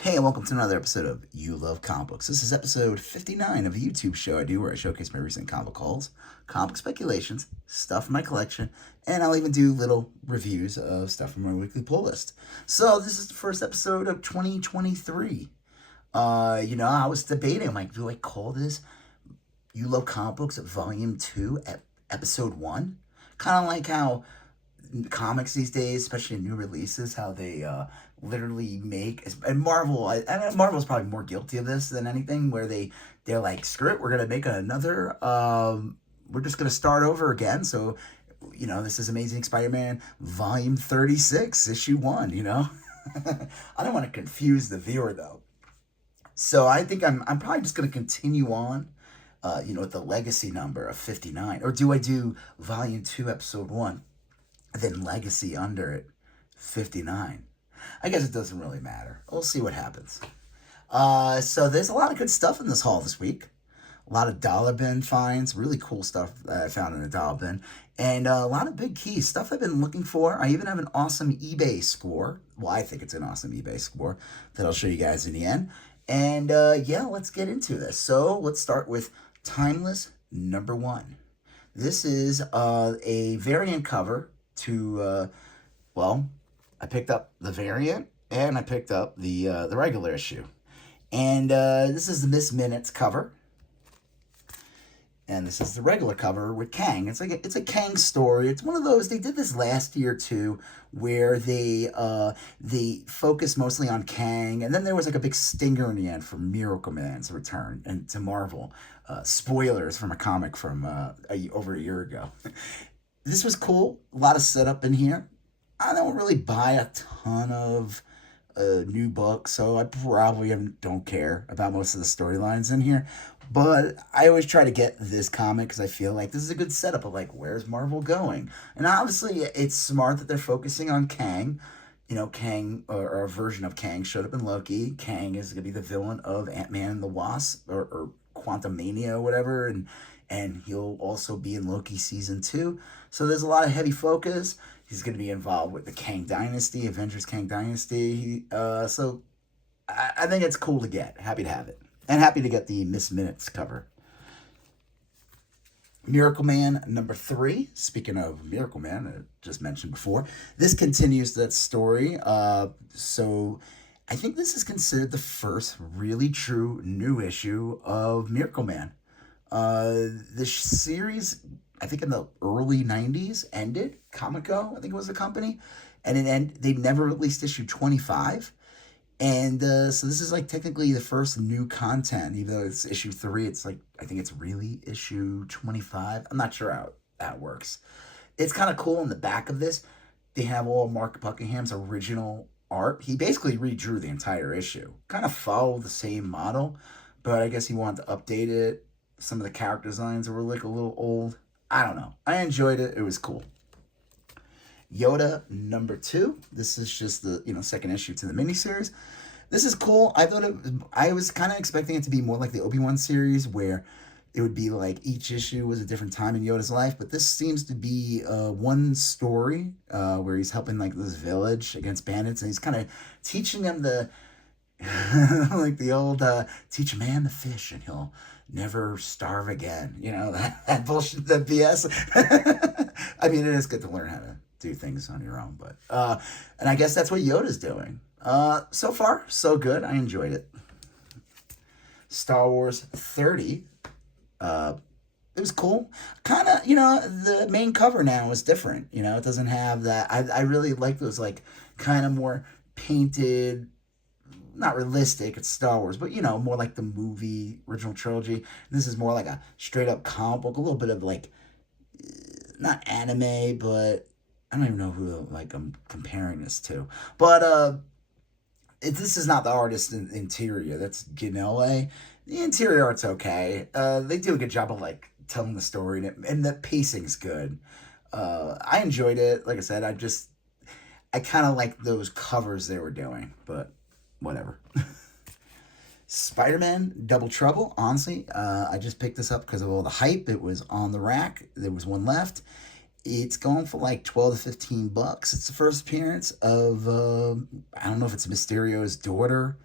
Hey, and welcome to another episode of You Love Comic Books. This is episode 59 of a YouTube show I do where I showcase my recent comic hauls, comic speculations, stuff from my collection, and I'll even do little reviews of stuff from my weekly pull list. So, this is the first episode of 2023. I was debating, I'm like, do I call this You Love Comic Books Volume 2 Episode 1? Kind of like how comics these days, especially new releases, how they literally make and Marvel. Marvel's probably more guilty of this than anything, where they're like, screw it, we're gonna make another. We're just gonna start over again. So, this is Amazing Spider-Man Volume 36, Issue 1. I don't want to confuse the viewer though, so I think I'm probably just gonna continue on. With the legacy number of 59, or do I do Volume 2, Episode 1? Then legacy under it, 59. I guess it doesn't really matter. We'll see what happens. So there's a lot of good stuff in this haul this week. A lot of dollar bin finds, really cool stuff that I found in a dollar bin, and a lot of big keys, stuff I've been looking for. I even have an awesome eBay score. Well, I think it's an awesome eBay score that I'll show you guys in the end. And yeah, let's get into this. So let's start with Timeless number 1. This is a variant cover to, I picked up the variant and I picked up the regular issue. And this is the Miss Minutes cover. And this is the regular cover with Kang. It's a Kang story. It's one of those, they did this last year too, where they focused mostly on Kang, and then there was like a big stinger in the end for Miracle Man's return and to Marvel. Spoilers from a comic from over a year ago. This was cool. A lot of setup in here. I don't really buy a ton of new books, so I probably don't care about most of the storylines in here. But I always try to get this comic because I feel like this is a good setup of like, where's Marvel going? And obviously, it's smart that they're focusing on Kang. Kang, or a version of Kang, showed up in Loki. Kang is going to be the villain of Ant-Man and the Wasp, or Quantum Mania, or whatever, and he'll also be in Loki season 2. So there's a lot of heavy focus. He's going to be involved with the Kang Dynasty, Avengers Kang Dynasty. So I think it's cool to get. Happy to have it. And happy to get the Miss Minutes cover. Miracle Man number 3. Speaking of Miracle Man, I just mentioned before, this continues that story. So I think this is considered the first really true new issue of Miracle Man. The series, I think in the early 90s, ended. Comico, I think it was the company. And they never released issue 25. And so this is like technically the first new content, even though it's issue 3. It's like, I think it's really issue 25. I'm not sure how that works. It's kind of cool in the back of this. They have all Mark Buckingham's original art. He basically redrew the entire issue. Kind of followed the same model, but I guess he wanted to update it. Some of the character designs were like a little old. I don't know. I enjoyed it. It was cool. Yoda number 2. This is just the second issue to the miniseries. This is cool. I was kind of expecting it to be more like the Obi-Wan series, where it would be like each issue was a different time in Yoda's life. But this seems to be one story where he's helping like this village against bandits, and he's kind of teaching them the like the old teach a man to fish and he'll never starve again. That bullshit, that BS. I mean, it is good to learn how to do things on your own, but and I guess that's what Yoda's doing. So far, so good. I enjoyed it. Star Wars 30. It was cool. Kind of, the main cover now is different. It doesn't have that. I really like those, like, kind of more painted, not realistic, it's Star Wars, but more like the movie original trilogy. This is more like a straight up comic book, a little bit of like, not anime, but I don't even know who like I'm comparing this to. But this is not the artist in interior. That's Ginelle. The interior art's okay. They do a good job of like telling the story, and the pacing's good. I enjoyed it. Like I said, I kind of like those covers they were doing, but whatever. Spider-Man Double Trouble. Honestly, I just picked this up because of all the hype. It was on the rack. There was one left. It's going for like 12 to 15 bucks. It's the first appearance of I don't know if it's Mysterio's daughter.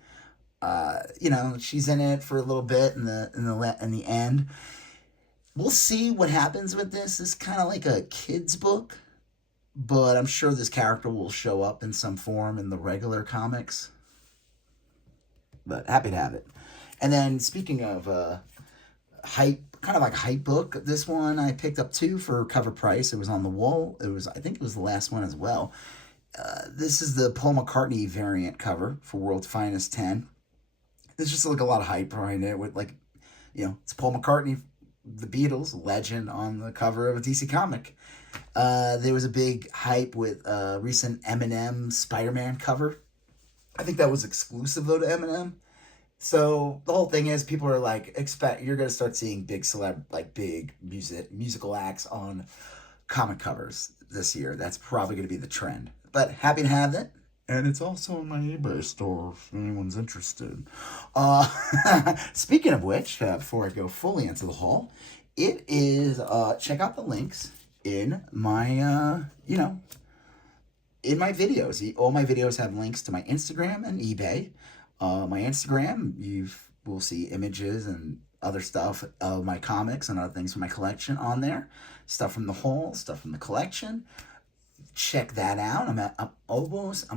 She's in it for a little bit in the end. We'll see what happens with this. It's kind of like a kid's book, but I'm sure this character will show up in some form in the regular comics. But happy to have it. And then speaking of hype, kind of like a hype book, this one I picked up too for cover price. It was on the wall. I think it was the last one as well. This is the Paul McCartney variant cover for World's Finest 10. There's just like a lot of hype behind it with like, it's Paul McCartney, the Beatles, legend on the cover of a DC comic. There was a big hype with recent Eminem Spider-Man cover. I think that was exclusive though to Eminem. So the whole thing is, people are like, expect you're gonna start seeing big musical acts on comic covers this year. That's probably gonna be the trend. But happy to have it. And it's also in my eBay store if anyone's interested. Speaking of which, before I go fully into the haul, it is check out the links in my in my videos. All my videos have links to my Instagram and eBay. My Instagram, you will see images and other stuff of my comics and other things from my collection on there. Stuff from the haul, stuff from the collection. Check that out. I'm almost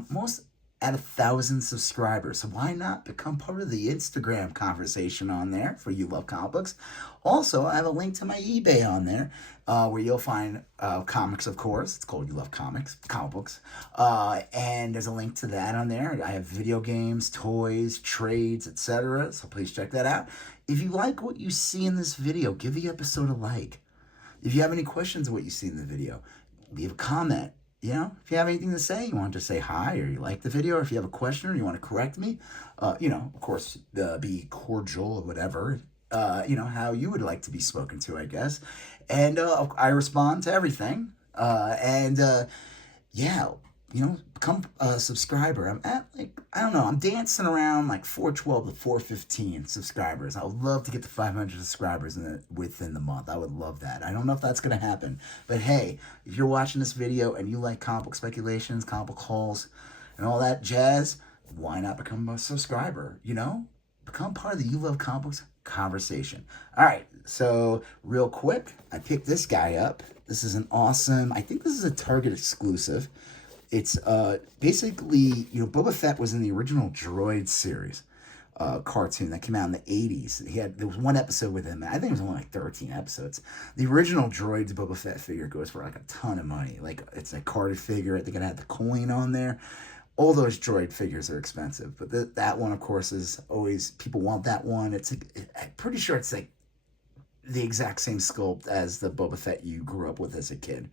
at 1,000 subscribers. So why not become part of the Instagram conversation on there for You Love Comic Books? Also, I have a link to my eBay on there where you'll find comics, of course. It's called You Love Comic Books. And there's a link to that on there. I have video games, toys, trades, etc. So please check that out. If you like what you see in this video, give the episode a like. If you have any questions of what you see in the video, leave a comment. If you have anything to say, you want to say hi, or you like the video, or if you have a question, or you want to correct me, of course, be cordial or whatever, how you would like to be spoken to, I guess. And I respond to everything. Yeah, become a subscriber. I'm at I don't know, I'm dancing around like 412 to 415 subscribers. I would love to get to 500 subscribers within the month. I would love that. I don't know if that's going to happen, but hey, if you're watching this video and you like comic book speculations, comic book hauls, and all that jazz, why not become a subscriber? Become part of the You Love Comic Books conversation. All right, so real quick, I picked this guy up. This is I think this is a Target exclusive. It's basically, Boba Fett was in the original Droid series cartoon that came out in the 80s. There was one episode with him. I think it was only like 13 episodes. The original Droid's Boba Fett figure goes for like a ton of money. Like, it's a carded figure. I think it had the coin on there. All those Droid figures are expensive. But that one, of course, is always, people want that one. I'm pretty sure it's like the exact same sculpt as the Boba Fett you grew up with as a kid.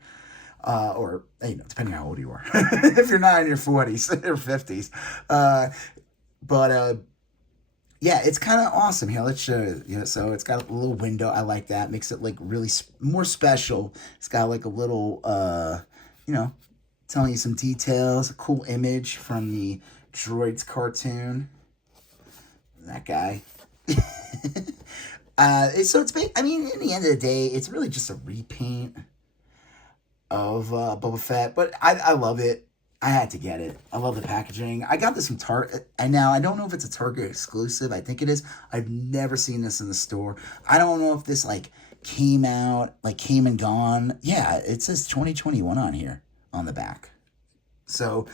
Or, depending on how old you are. If you're not in your 40s or 50s. Yeah, it's kind of awesome. Here, let's show you. So it's got a little window. I like that. Makes it like really more special. It's got like a little, telling you some details. A cool image from the Droids cartoon. That guy. In the end of the day, it's really just a repaint of Boba Fett, but I love it. I had to get it. I love the packaging. I got this from Target, and now I don't know if it's a Target exclusive. I think it is. I've never seen this in the store. I don't know if this came and gone. Yeah, it says 2021 on here on the back. So,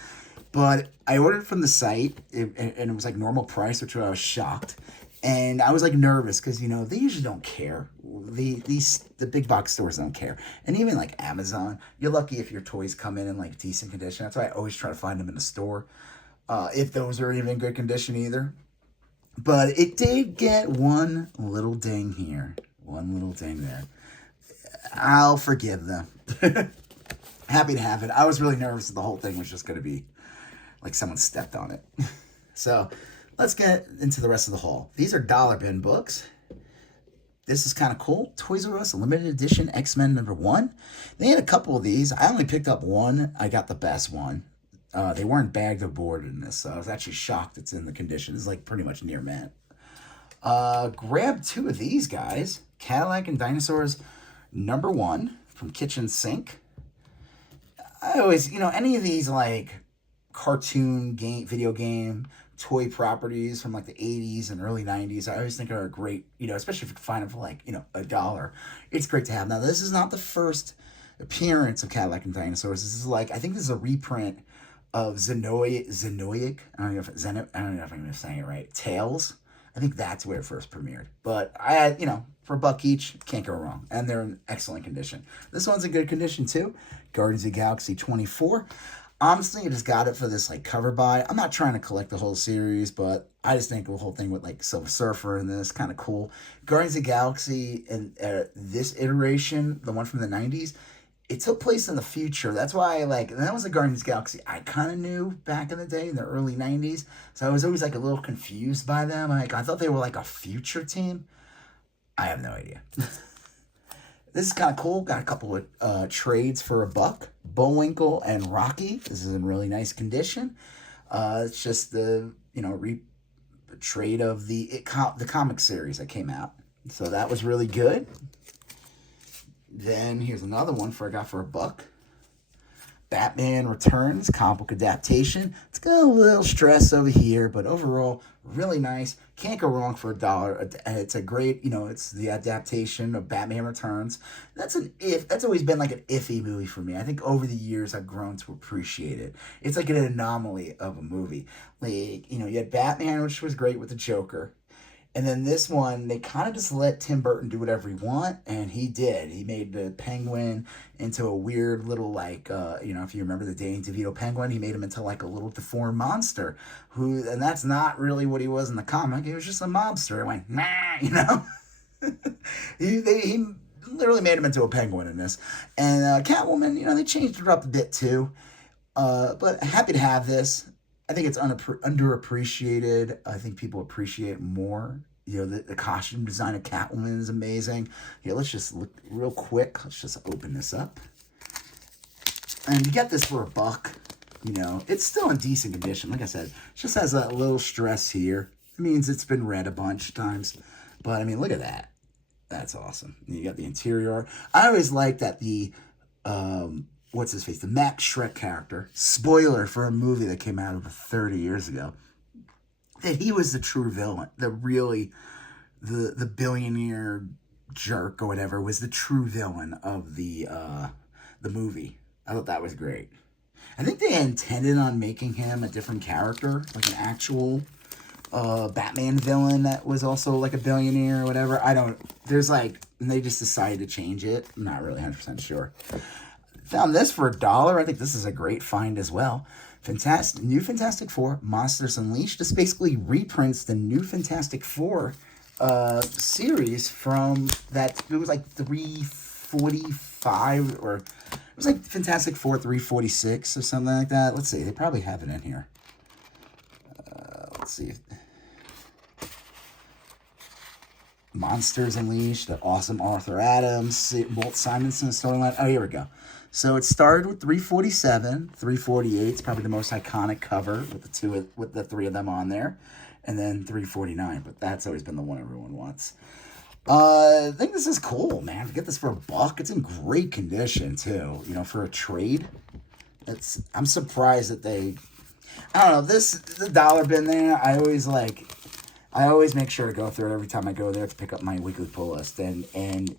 but I ordered from the site, and it was like normal price, which I was shocked. And I was nervous because they usually don't care. The big box stores don't care, and even Amazon, you're lucky if your toys come in decent condition. That's why I always try to find them in the store, if those are even in good condition either. But it did get one little ding here, one little ding there. I'll forgive them. Happy to have it. I was really nervous that the whole thing was just going to be like someone stepped on it. So. Let's get into the rest of the haul. These are dollar bin books. This is kind of cool. Toys R Us limited edition X-Men #1. They had a couple of these. I only picked up one. I got the best one. They weren't bagged or boarded in this, so I was actually shocked it's in the condition. It's pretty much near mint. Grab two of these guys. Cadillac and Dinosaurs #1 from Kitchen Sink. I always, any of these cartoon game, video game, toy properties from like the 80s and early 90s. I always think are great, especially if you can find them for like, $1. It's great to have. Now, this is not the first appearance of Cadillac and Dinosaurs. This is like, I think this is a reprint of Zenoic. I don't know if I'm saying it right. Tales. I think that's where it first premiered. But I had, for a buck each, can't go wrong. And they're in excellent condition. This one's in good condition too. Guardians of the Galaxy 24. Honestly, I just got it for this like cover buy. I'm not trying to collect the whole series, but I just think the whole thing with like Silver Surfer and this kind of cool. Guardians of the Galaxy and this iteration, the one from the 90s, it took place in the future. That's why that was the Guardians of the Galaxy I kind of knew back in the day, in the early 90s. So I was always like a little confused by them. Like I thought they were like a future team. I have no idea. This is kind of cool. Got a couple of trades for a buck. Bullwinkle and Rocky. This is in really nice condition. It's just the trade of the comic series that came out. So that was really good. Then here's another one I got for a buck. Batman Returns, comic book adaptation. It's got a little stress over here, but overall, really nice. Can't go wrong for $1. And it's a great, it's the adaptation of Batman Returns. That's always been like an iffy movie for me. I think over the years, I've grown to appreciate it. It's like an anomaly of a movie. Like, you had Batman, which was great with the Joker. And then this one, they kind of just let Tim Burton do whatever he want, and he did. He made the Penguin into a weird little, if you remember the Danny DeVito Penguin, he made him into like a little deformed monster, and that's not really what he was in the comic. He was just a mobster. It went, nah, he literally made him into a penguin in this. And Catwoman, they changed her up a bit too. But happy to have this. I think it's underappreciated. I think people appreciate it more. The costume design of Catwoman is amazing. Let's just look real quick. Let's just open this up. And you get this for a buck. It's still in decent condition. Like I said, it just has that little stress here. It means it's been read a bunch of times. But, I mean, look at that. That's awesome. You got the interior. I always like that the... what's his face? The Max Shrek character. Spoiler for a movie that came out over 30 years ago. That he was the true villain. The billionaire jerk or whatever was the true villain of the movie. I thought that was great. I think they intended on making him a different character, like an actual Batman villain that was also like a billionaire or whatever. And they just decided to change it. I'm not really 100% sure. Found this for $1. I think this is a great find as well. New Fantastic Four, Monsters Unleashed. This basically reprints the New Fantastic Four series from that. It was like 345, or it was like Fantastic Four 346 or something like that. Let's see. They probably have it in here. Let's see. Monsters Unleashed, the awesome Arthur Adams, Walt Simonson storyline. Oh, here we go. So it started with 347, 348. It's probably the most iconic cover with the three of them on there, and then 349. But that's always been the one everyone wants. I think this is cool, man. To get this for a buck, it's in great condition too. For a trade, I'm surprised that they. I don't know. The dollar bin there. I always make sure to go through it every time I go there to pick up my weekly pull list, and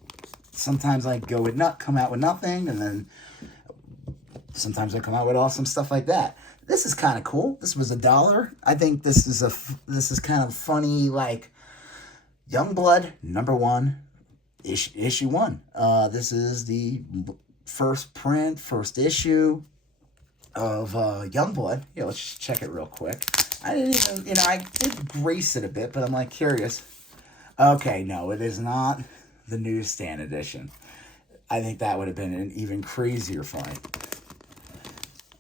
sometimes I come out with nothing, and then sometimes I come out with awesome stuff like that. This is kind of cool. This was $1. I think this is kind of funny, like Youngblood #1, issue 1. This is the first issue of Youngblood. Let's just check it real quick. I didn't even, I did grace it a bit, but I'm like curious. Okay, no, it is not the newsstand edition. I think that would have been an even crazier find.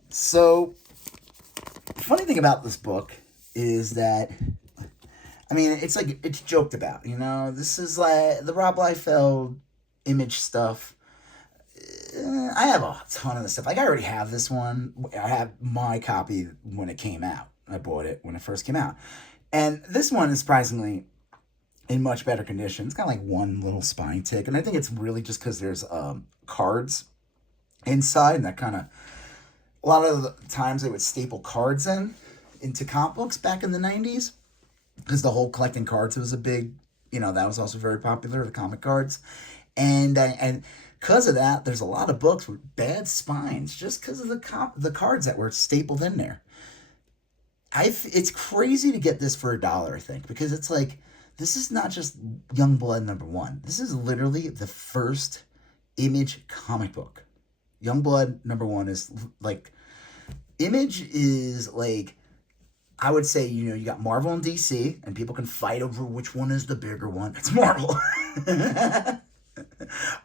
So, the funny thing about this book is that, it's joked about, this is like the Rob Liefeld Image stuff. I have a ton of this stuff. Like, I already have this one. I have my copy when it came out. I bought it when it first came out. And this one is surprisingly in much better condition. It's got like one little spine tick. And I think it's really just because there's cards inside. And that kind of, a lot of the times they would staple cards in into comic books back in the 90s, because the whole collecting cards was a big, that was also very popular, the comic cards. And because of that, there's a lot of books with bad spines just because of the cards that were stapled in there. It's crazy to get this for $1, I think, because it's like, this is not just Youngblood #1. This is literally the first Image comic book. Youngblood #1 is like, Image is like, I would say, you got Marvel and DC, and people can fight over which one is the bigger one. It's Marvel.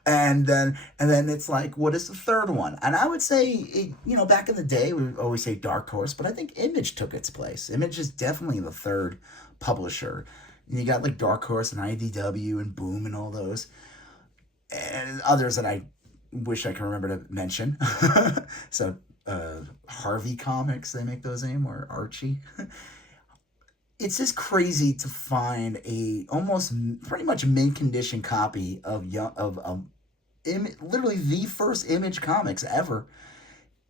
and then it's like, what is the third one? And I would say, back in the day, we would always say Dark Horse, but I think Image took its place. Image is definitely the third publisher. And you got like Dark Horse and IDW and Boom and all those, and others that I wish I could remember to mention. So Harvey Comics, they make those anymore, Archie. It's just crazy to find a almost pretty much mint condition copy literally the first Image comics ever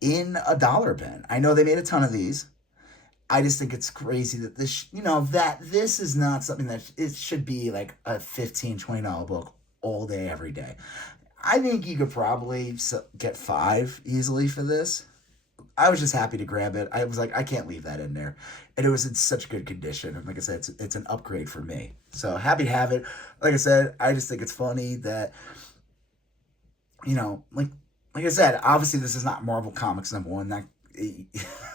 in a dollar bin. I know they made a ton of these. I just think it's crazy that this is not something that it should be like a $15-$20 book all day, every day. I think you could probably get 5 easily for this. I was just happy to grab it. I was like, I can't leave that in there. And it was in such good condition. And like I said, it's an upgrade for me. So happy to have it. Like I said, I just think it's funny that, like I said, obviously this is not Marvel Comics #1, that the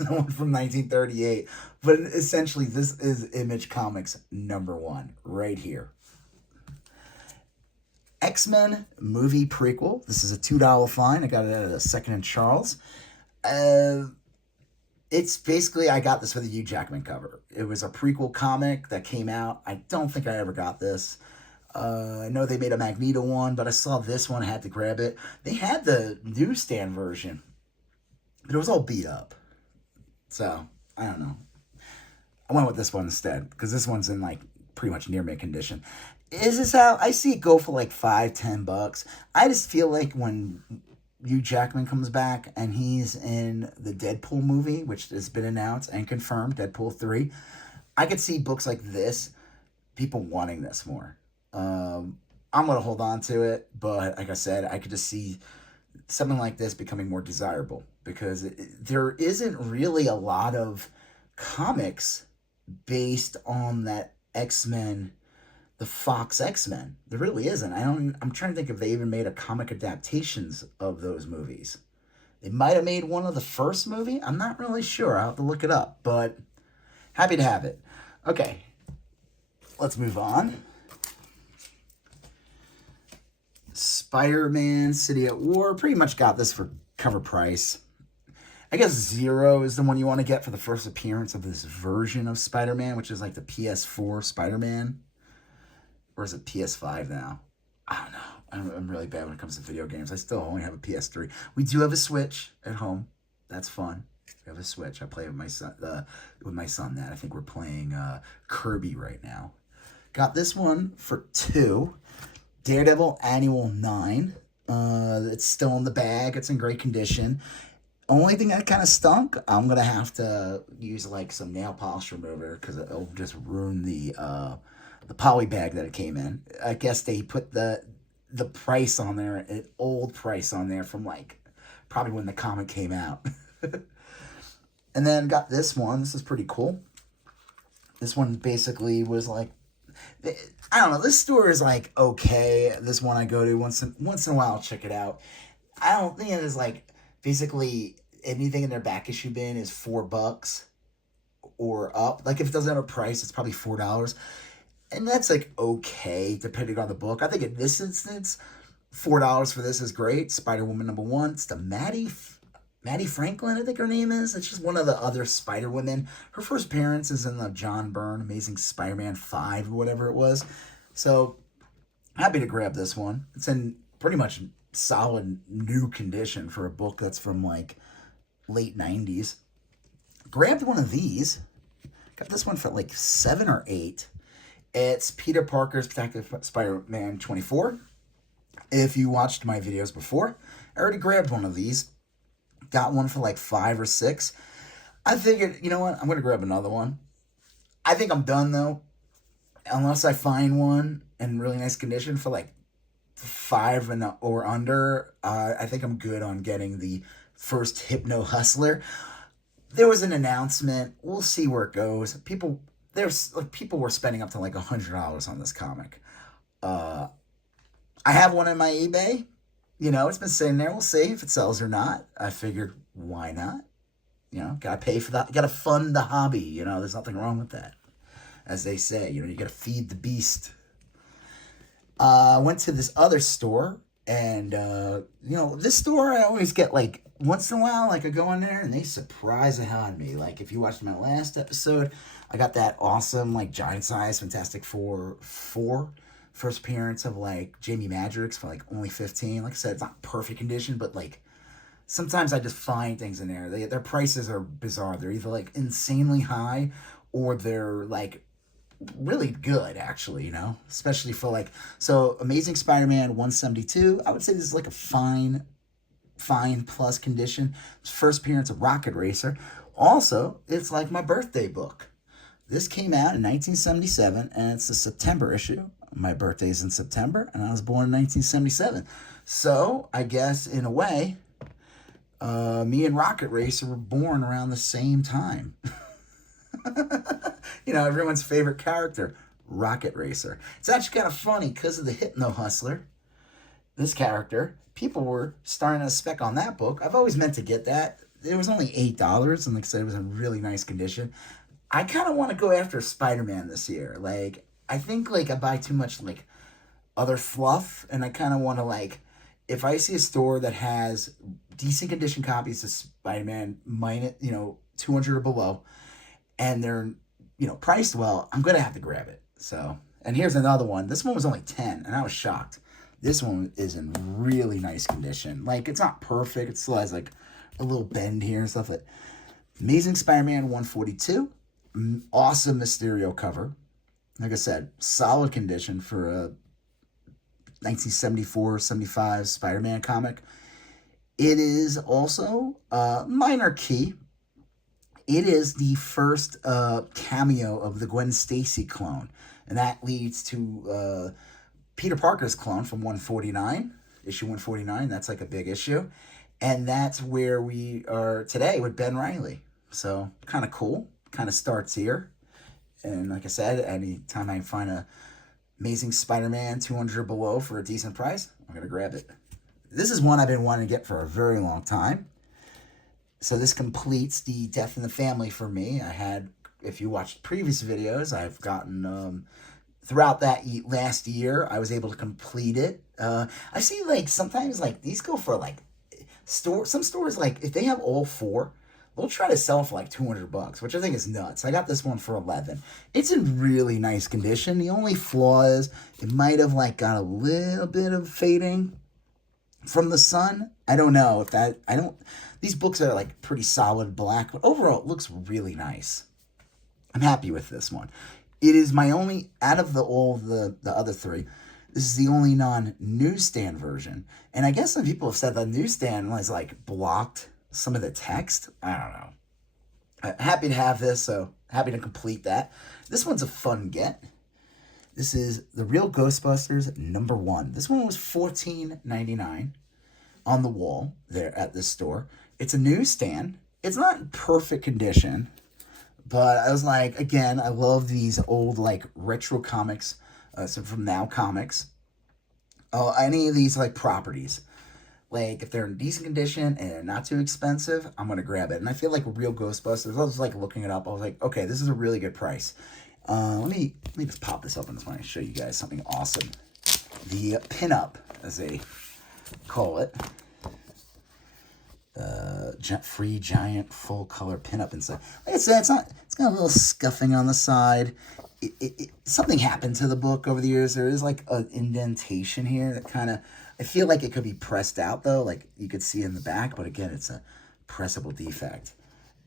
one from 1938. But essentially, this is Image Comics #1 right here. X-Men movie prequel. This is a $2 find. I got it at a Second and Charles. It's basically, I got this for the Hugh Jackman cover. It was a prequel comic that came out. I don't think I ever got this. I know they made a Magneto one, but I saw this one, I had to grab it. They had the newsstand version, but it was all beat up. So, I don't know. I went with this one instead, because this one's in like pretty much near mint condition. Is this how I see it go for like $5-10? I just feel like when Hugh Jackman comes back and he's in the Deadpool movie, which has been announced and confirmed, Deadpool 3, I could see books like this, people wanting this more. I'm going to hold on to it, but like I said, I could just see something like this becoming more desirable, because there isn't really a lot of comics based on that X-Men, the Fox X-Men. There really isn't. I'm trying to think if they even made a comic adaptations of those movies. They might have made one of the first movie. I'm not really sure. I'll have to look it up, but happy to have it. Okay, let's move on. Spider-Man City at War. Pretty much got this for cover price. I guess 0 is the one you want to get for the first appearance of this version of Spider-Man, which is like the PS4 Spider-Man. Or is it PS5 now? I don't know. I'm really bad when it comes to video games. I still only have a PS3. We do have a Switch at home. That's fun. We have a Switch. I play with my son. That I think we're playing Kirby right now. Got this one for $2. Daredevil Annual 9. It's still in the bag. It's in great condition. Only thing that kind of stunk, I'm going to have to use like some nail polish remover, because it'll just ruin the poly bag that it came in. I guess they put the price on there, an old price on there from like probably when the comic came out. And then got this one. This is pretty cool. This one basically was like, I don't know, this store is like okay. This one I go to once in a while, I'll check it out. I don't think it is like, basically anything in their back issue bin is $4 or up. Like if it doesn't have a price, it's probably $4. And that's like okay, depending on the book. I think in this instance, $4 for this is great. Spider-Woman #1. It's the Maddie Franklin, I think her name is. It's just one of the other Spider-Women. Her first appearance is in the John Byrne Amazing Spider-Man 5 or whatever it was. So, happy to grab this one. It's in pretty much solid new condition for a book that's from like late 90s. Grabbed one of these. Got this one for like $7 or $8. It's Peter Parker's Protective Spider-Man 24. If you watched my videos before, I already grabbed one of these. Got one for like $5 or $6. I figured, you know what? I'm going to grab another one. I think I'm done, though. Unless I find one in really nice condition for like five and or under, I think I'm good on getting the first Hypno Hustler. There was an announcement. We'll see where it goes. There's like people were spending up to like $100 on this comic. Uh, I have one in my eBay. You know, it's been sitting there. We'll see if it sells or not. I figured, why not? You know, gotta pay for that. Gotta fund the hobby. You know, there's nothing wrong with that. As they say, you know, you gotta feed the beast. I went to this other store, and you know, this store I always get like once in a while, like I go in there and they surprise the hell out of me. Like if you watched my last episode, I got that awesome like giant size Fantastic Four first appearance of like Jamie Madrox for like only 15. Like I said, it's not perfect condition, but like sometimes I just find things in there. Their prices are bizarre. They're either like insanely high or they're like really good actually, you know, especially for like so Amazing Spider-Man 172. I would say this is like a fine plus condition. First appearance of Rocket Racer. Also, it's like my birthday book. This came out in 1977 and it's the September issue. My birthday's in September and I was born in 1977. So I guess in a way, me and Rocket Racer were born around the same time. You know, everyone's favorite character, Rocket Racer. It's actually kind of funny because of the Hypno Hustler. This character, people were starting to spec on that book. I've always meant to get that. It was only $8, and like I said, it was in really nice condition. I kind of want to go after Spider-Man this year. Like, I think like I buy too much like other fluff, and I kind of want to like, if I see a store that has decent condition copies of Spider-Man minus, you know, 200 or below, and they're, you know, priced well, I'm gonna have to grab it. So, and here's another one. This one was only 10, and I was shocked. This one is in really nice condition. Like it's not perfect. It still has like a little bend here and stuff. But Amazing Spider-Man 142, awesome Mysterio cover. Like I said, solid condition for a 1974-75 Spider-Man comic. It is also minor key. It is the first cameo of the Gwen Stacy clone, and that leads to Peter Parker's clone from 149, issue 149. That's like a big issue, and that's where we are today with Ben Reilly. So kind of cool. Kind of starts here, and like I said, anytime I find a Amazing Spider-Man 200 or below for a decent price, I'm gonna grab it. This is one I've been wanting to get for a very long time. So this completes the Death in the Family for me. I had, if you watched previous videos, I've gotten, throughout that last year, I was able to complete it. I see like sometimes like these go for like some stores, like if they have all four, they'll try to sell for like $200, which I think is nuts. I got this one for 11. It's in really nice condition. The only flaw is it might have like got a little bit of fading from the sun. I don't know if that, I don't, these books are like pretty solid black, but overall it looks really nice. I'm happy with this one. It is my only, out of all the other three, this is the only non-newsstand version. And I guess some people have said the newsstand was like blocked some of the text. I don't know. Happy to have this, so happy to complete that. This one's a fun get. This is The Real Ghostbusters #1. This one was $14.99 on the wall there at this store. It's a newsstand. It's not in perfect condition, but I was like, again, I love these old like retro comics, so from Now Comics. Any of these like properties, like if they're in decent condition and they're not too expensive, I'm gonna grab it. And I feel like Real Ghostbusters, I was like looking it up. I was like, okay, this is a really good price. Let me just pop this up and just want to show you guys something awesome. The pinup, as they call it. Free giant full color pinup inside. Like I said, it's got a little scuffing on the side. Something happened to the book over the years. There is like an indentation here that kind of, I feel like it could be pressed out though, like you could see in the back, but again, it's a pressable defect.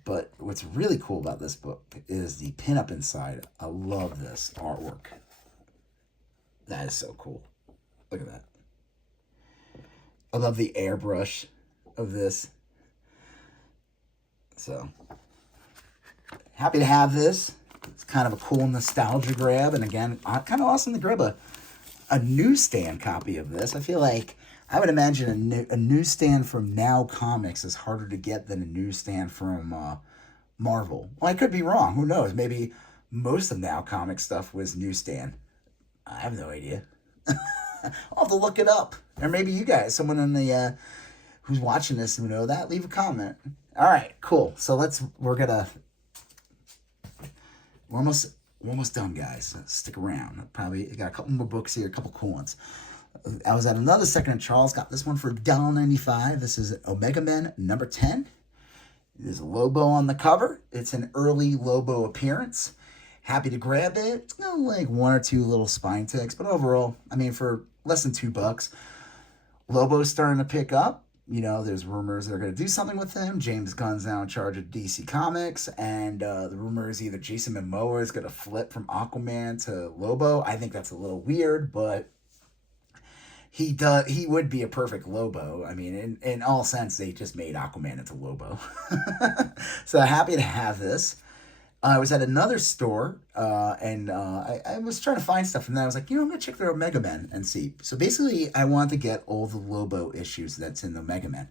But what's really cool about this book is the pinup inside. I love this artwork. That is so cool. Look at that. I love the airbrush of this. So, happy to have this. It's kind of a cool nostalgia grab, and again, kind of awesome to grab a newsstand copy of this. I feel like I would imagine a newsstand from Now Comics is harder to get than a newsstand from Marvel. Well, I could be wrong. Who knows? Maybe most of Now Comics stuff was newsstand. I have no idea. I'll have to look it up. Or maybe you guys, someone in the who's watching this who know that, leave a comment. All right, cool. So we're almost done, guys. Stick around. Probably got a couple more books here, a couple cool ones. I was at another Second and Charles. Got this one for $1.95. This is Omega Men number 10. There's Lobo on the cover. It's an early Lobo appearance. Happy to grab it. It's got like one or two little spine ticks, but overall, I mean, for less than $2, Lobo's starting to pick up. You know, there's rumors they're going to do something with him. James Gunn's now in charge of DC Comics, and the rumor is either Jason Momoa is going to flip from Aquaman to Lobo. I think that's a little weird, but he would be a perfect Lobo. I mean, in all sense, they just made Aquaman into Lobo. So happy to have this. I was at another store, and I was trying to find stuff, and then I was like, I'm going to check their Omega Men and see. So basically, I want to get all the Lobo issues that's in the Omega Men.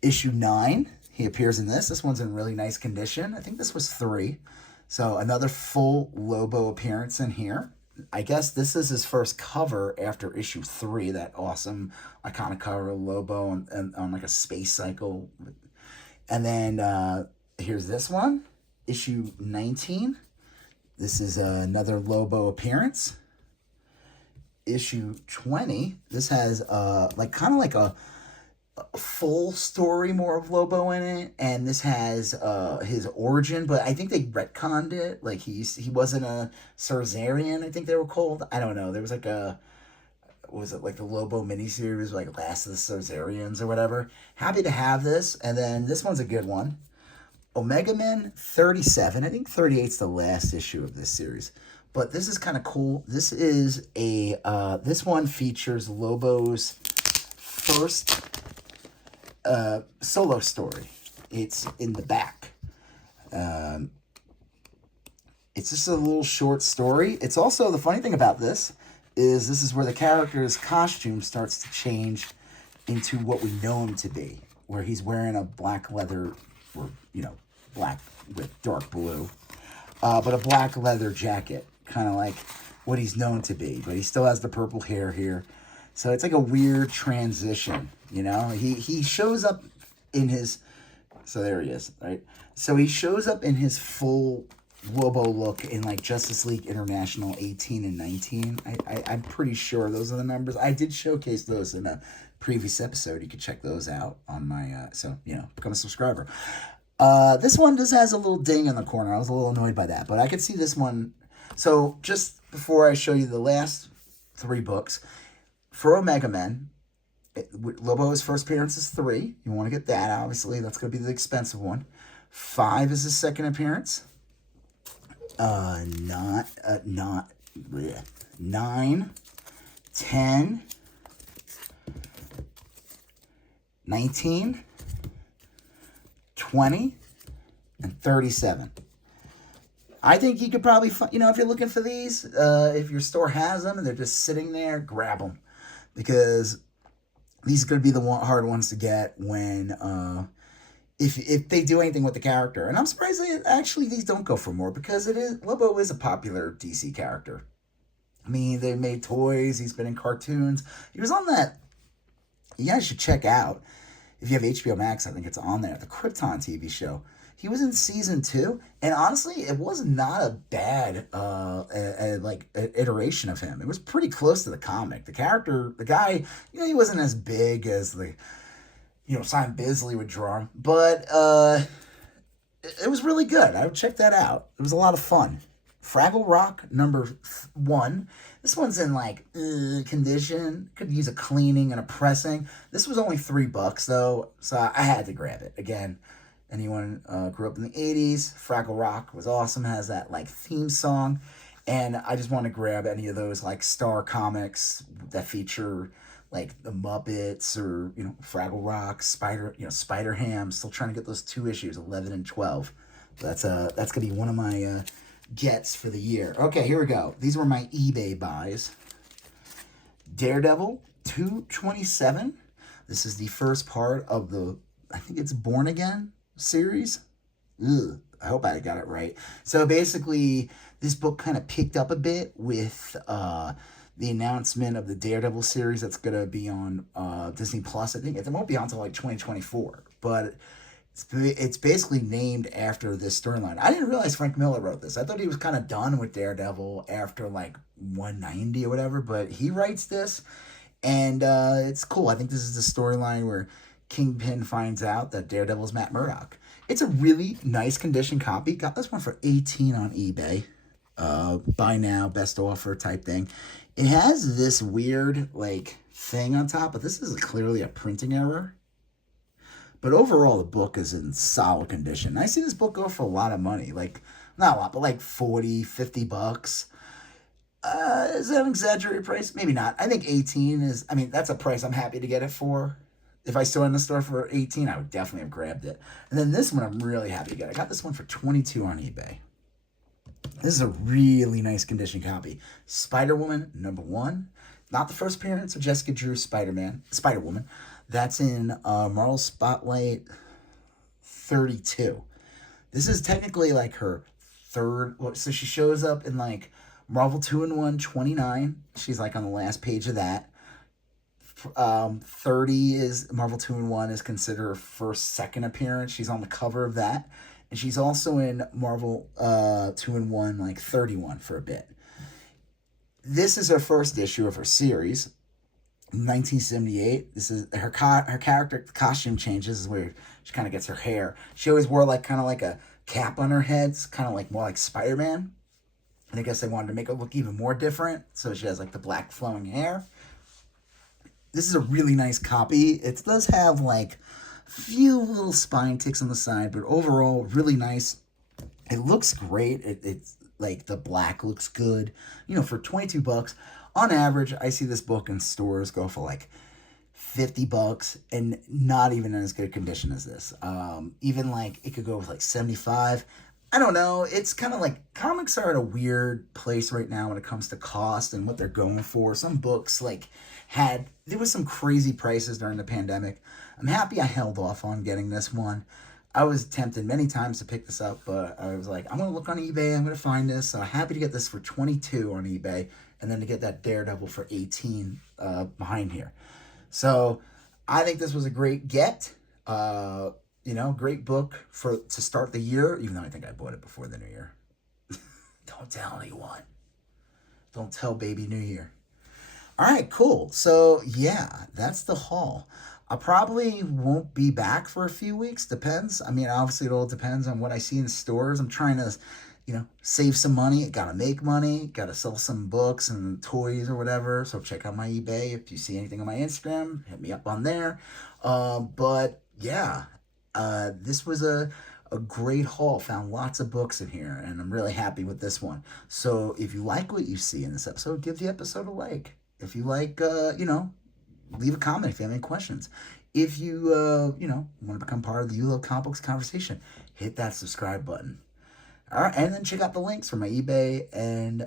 Issue 9, he appears in this. This one's in really nice condition. I think this was 3. So another full Lobo appearance in here. I guess this is his first cover after issue 3, that awesome iconic cover of Lobo on like a space cycle. And then here's this one. Issue 19. This is another Lobo appearance. Issue 20. This has kind of like a full story more of Lobo in it, and this has his origin, but I think they retconned it. Like he wasn't a Cersarian, I think they were called. I don't know. There was like was it like the Lobo miniseries, like Last of the Cersarians or whatever. Happy to have this, and then this one's a good one. Omega Men 37. I think 38 is the last issue of this series. But this is kind of cool. This is this one features Lobo's first solo story. It's in the back. It's just a little short story. It's also, the funny thing about this is where the character's costume starts to change into what we know him to be, where he's wearing a black leather, or black with dark blue, but a black leather jacket, kind of like what he's known to be, but he still has the purple hair here. So it's like a weird transition, he shows up in his, so there he is, right? So he shows up in his full Lobo look in like Justice League International 18 and 19. I'm pretty sure those are the numbers. I did showcase those in a previous episode. You can check those out on my, become a subscriber. This one just has a little ding in the corner. I was a little annoyed by that, but I could see this one. So just before I show you the last 3 books, for Omega Men, Lobo's first appearance is 3. You want to get that, obviously. That's going to be the expensive one. 5 is his second appearance. 9, 10, 19, 20, and 37. I think you could probably find, if you're looking for these, if your store has them and they're just sitting there, grab them. Because these are going to be the hard ones to get when, if they do anything with the character. And I'm surprised actually these don't go for more, because Lobo is a popular DC character. I mean, they made toys, he's been in cartoons. He was on that, you guys should check out, if you have HBO Max, I think it's on there, the Krypton TV show. He was in season 2, and honestly, it was not a bad iteration of him. It was pretty close to the comic. The character, the guy, he wasn't as big as the, Simon Bisley would draw him, but it was really good. I would check that out. It was a lot of fun. Fraggle Rock number 1. This one's in condition. Could use a cleaning and a pressing. This was only $3 though, so I had to grab it. Again, anyone grew up in the 80s, Fraggle Rock was awesome. Has that theme song, and I just want to grab any of those Star Comics that feature the Muppets or Fraggle Rock, Spider Ham. Still trying to get those 2 issues, 11 and 12. That's gonna be one of my gets for the year. Okay, here we go. These were my eBay buys. Daredevil 227. This is the first part of the, I think it's Born Again series. Ugh, I hope I got it right. So basically, this book kind of picked up a bit with the announcement of the Daredevil series that's going to be on Disney Plus. I think it won't be on until like 2024, but it's basically named after this storyline. I didn't realize Frank Miller wrote this. I thought he was kind of done with Daredevil after like 190 or whatever, but he writes this, and it's cool. I think this is the storyline where Kingpin finds out that Daredevil's Matt Murdock. It's a really nice condition copy. Got this one for $18 on eBay. Buy now, best offer type thing. It has this weird like thing on top, but this is clearly a printing error. But overall, the book is in solid condition. I see this book go for a lot of money. Like, not a lot, but like 40, 50 bucks. Is that an exaggerated price? Maybe not. I think 18 is, I mean, that's a price I'm happy to get it for. If I saw it in the store for 18, I would definitely have grabbed it. And then this one I'm really happy to get. I got this one for 22 on eBay. This is a really nice condition copy. Spider-Woman, #1. Not the first appearance of Jessica Drew's Spider-Woman. That's in Marvel Spotlight 32. This is technically like her third. So she shows up in like Marvel 2-in-1 29. She's like on the last page of that. 30 is Marvel 2-in-1 is considered her second appearance. She's on the cover of that. And she's also in Marvel 2-in-1 like 31 for a bit. This is her first issue of her series. 1978. This is her character costume changes. This is where she kind of gets her hair. She always wore like kind of like a cap on her head, kind of like more like Spider-Man. And I guess they wanted to make it look even more different, so she has like the black flowing hair. This is a really nice copy. It does have like a few little spine ticks on the side, but overall really nice. It looks great. It's like the black looks good. You know, for 22 bucks. On average, I see this book in stores go for like 50 bucks and not even in as good condition as this. Even like it could go with like 75. I don't know. It's kind of like comics are at a weird place right now when it comes to cost and what they're going for. Some books like there was some crazy prices during the pandemic. I'm happy I held off on getting this one. I was tempted many times to pick this up, but I was like, I'm going to look on eBay. I'm going to find this. So I'm happy to get this for 22 on eBay. And then to get that Daredevil for 18 behind here. So I think this was a great get. Great book to start the year, even though I think I bought it before the new year. Don't tell anyone. Don't tell baby New Year. All right, cool. So yeah, that's the haul. I probably won't be back for a few weeks. Depends. I mean, obviously it all depends on what I see in stores. I'm trying to save some money. Gotta make money. Gotta sell some books and toys or whatever. So check out my eBay. If you see anything on my Instagram, hit me up on there. But yeah, this was a great haul. Found lots of books in here, and I'm really happy with this one. So if you like what you see in this episode, give the episode a like. If you like, leave a comment if you have any questions. If you, want to become part of the You Love Comic Books conversation, hit that subscribe button. All right, and then check out the links for my eBay and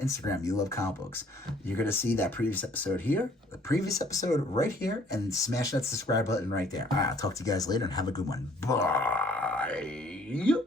Instagram, You Love Comic Books. You're going to see that previous episode here, the previous episode right here, and smash that subscribe button right there. All right, I'll talk to you guys later, and have a good one. Bye.